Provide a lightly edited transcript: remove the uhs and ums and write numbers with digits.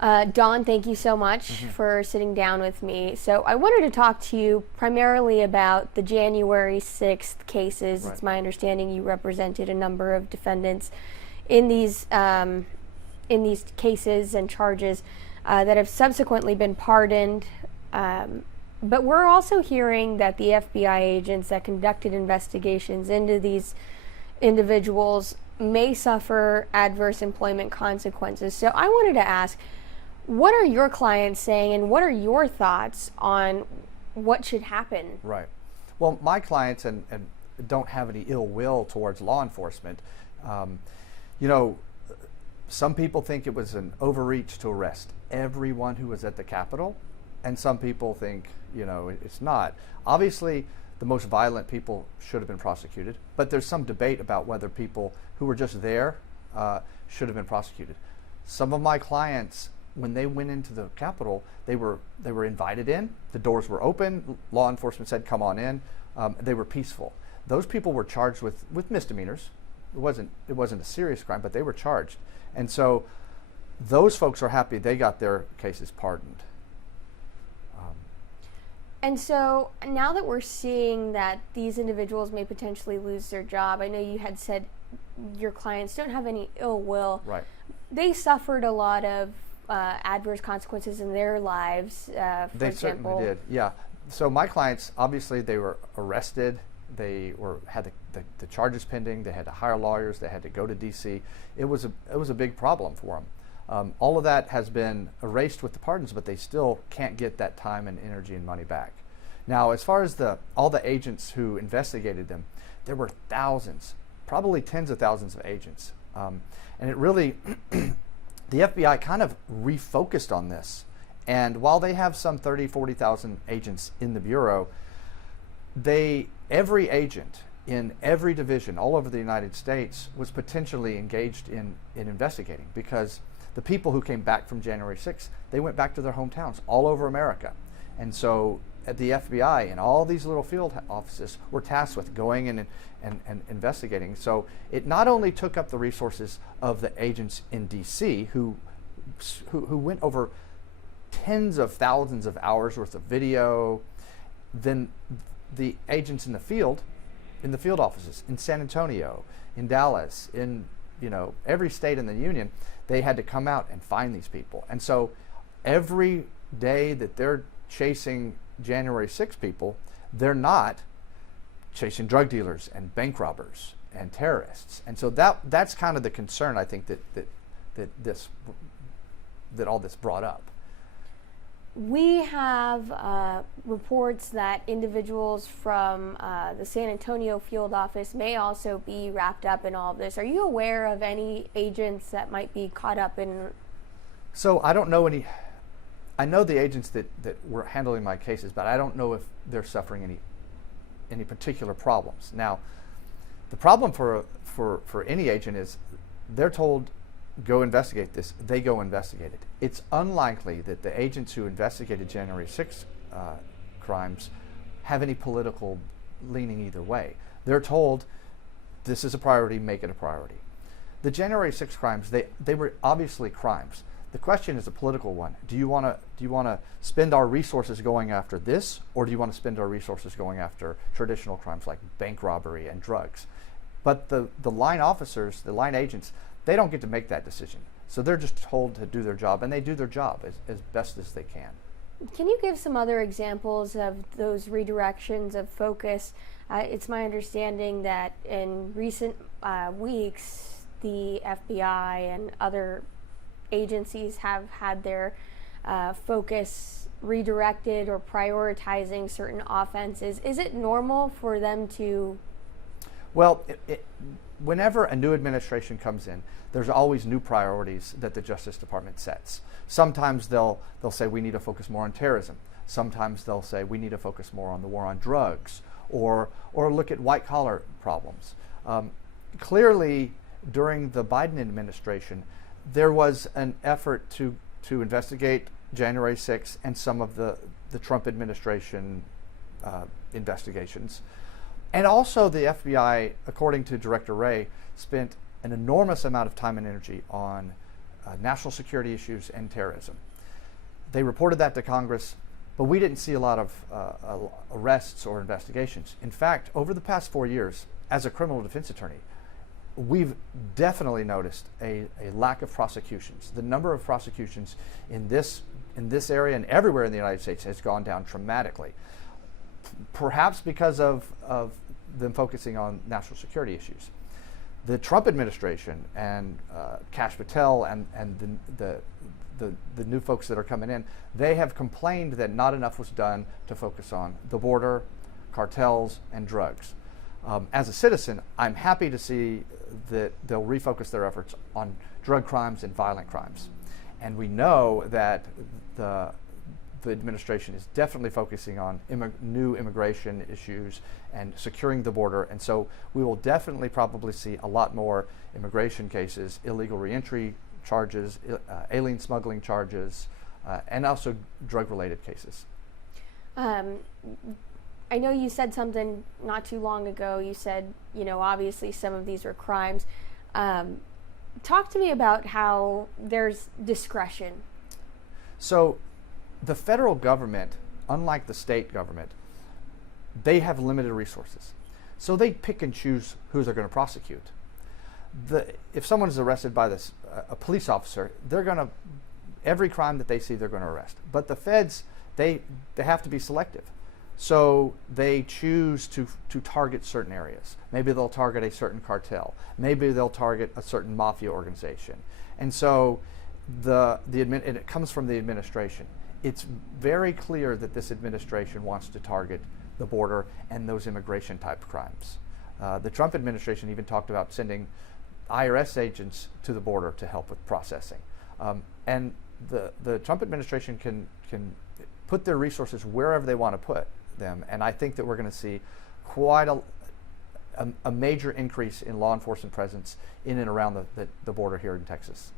Don, thank you so much for sitting down with me. So I wanted to talk to you primarily about the January 6th cases. Right. It's my understanding you represented a number of defendants in these cases and charges that have subsequently been pardoned. But we're also hearing that the FBI agents that conducted investigations into these individuals may suffer adverse employment consequences. So I wanted to ask, what are your clients saying, and what are your thoughts on what should happen? Right. Well, my clients and don't have any ill will towards law enforcement. Some people think it was an overreach to arrest everyone who was at the Capitol, and some people think, it's not. Obviously, the most violent people should have been prosecuted, but there's some debate about whether people who were just there should have been prosecuted. Some of my clients, when they went into the Capitol, they were invited in. The doors were open. Law enforcement said, "Come on in." They were peaceful. Those people were charged with misdemeanors. It wasn't a serious crime, but they were charged. And so those folks are happy they got their cases pardoned. And so now that we're seeing that these individuals may potentially lose their job, I know you had said your clients don't have any ill will. Right. They suffered a lot of adverse consequences in their lives, for They example. certainly did, yeah. So my clients, obviously, they were arrested. They had the charges pending. They had to hire lawyers. They had to go to D.C. It was a big problem for them. All of that has been erased with the pardons, but they still can't get that time and energy and money back. Now, as far as all the agents who investigated them, there were thousands, probably tens of thousands of agents. And it really, the FBI kind of refocused on this. And while they have some 30,000, 40,000 agents in the Bureau, every agent in every division all over the United States was potentially engaged in investigating, because the people who came back from January 6th, they went back to their hometowns all over America. And so at the FBI and all these little field offices were tasked with going in and investigating. So it not only took up the resources of the agents in D.C. who went over tens of thousands of hours worth of video, then the agents in the field offices in San Antonio, in Dallas, in every state in the union, they had to come out and find these people. And so every day that they're chasing January 6 people, they're not chasing drug dealers and bank robbers and terrorists. And so that's kind of the concern, I think, that all this brought up. We have reports that individuals from the San Antonio field office may also be wrapped up in all of this. Are you aware of any agents that might be caught up in? So I don't know any. I know the agents that were handling my cases, but I don't know if they're suffering any particular problems. Now, the problem for any agent is they're told, go investigate this. They go investigate it. It's unlikely that the agents who investigated January 6 crimes have any political leaning either way. They're told, this is a priority, make it a priority. The January 6 crimes, they were obviously crimes. The question is a political one. Do you want to spend our resources going after this, or do you want to spend our resources going after traditional crimes like bank robbery and drugs? But the line officers, the line agents, they don't get to make that decision. So they're just told to do their job, and they do their job as best as they can. Can you give some other examples of those redirections of focus? It's my understanding that in recent weeks, the FBI and other agencies have had their focus redirected or prioritizing certain offenses. Is it normal for them to? Well, whenever a new administration comes in, there's always new priorities that the Justice Department sets. Sometimes they'll say we need to focus more on terrorism. Sometimes they'll say we need to focus more on the war on drugs, or look at white collar problems. Clearly, during the Biden administration, there was an effort to investigate January 6th and some of the Trump administration investigations. And also the FBI, according to Director Wray, spent an enormous amount of time and energy on national security issues, and terrorism. They reported that to Congress, but we didn't see a lot of arrests or investigations. In fact, over the past 4 years, as a criminal defense attorney, we've definitely noticed a lack of prosecutions. The number of prosecutions in this area and everywhere in the United States has gone down dramatically, perhaps because of them focusing on national security issues. The Trump administration and Kash Patel and the new folks that are coming in, they have complained that not enough was done to focus on the border, cartels, and drugs. As a citizen, I'm happy to see that they'll refocus their efforts on drug crimes and violent crimes. And we know that the administration is definitely focusing on new immigration issues and securing the border. And so we will definitely probably see a lot more immigration cases, illegal reentry charges, alien smuggling charges, and also drug-related cases. I know you said something not too long ago. You said, obviously some of these are crimes. Talk to me about how there's discretion. So the federal government, unlike the state government, they have limited resources. So they pick and choose who they're going to prosecute. If someone is arrested by a police officer, they're going to, every crime that they see, they're going to arrest. But the feds, they have to be selective. So they choose to target certain areas. Maybe they'll target a certain cartel. Maybe they'll target a certain mafia organization. And so it comes from the administration. It's very clear that this administration wants to target the border and those immigration type crimes. The Trump administration even talked about sending IRS agents to the border to help with processing. And the Trump administration can put their resources wherever they want to put them. And I think that we're going to see quite a major increase in law enforcement presence in and around the border here in Texas.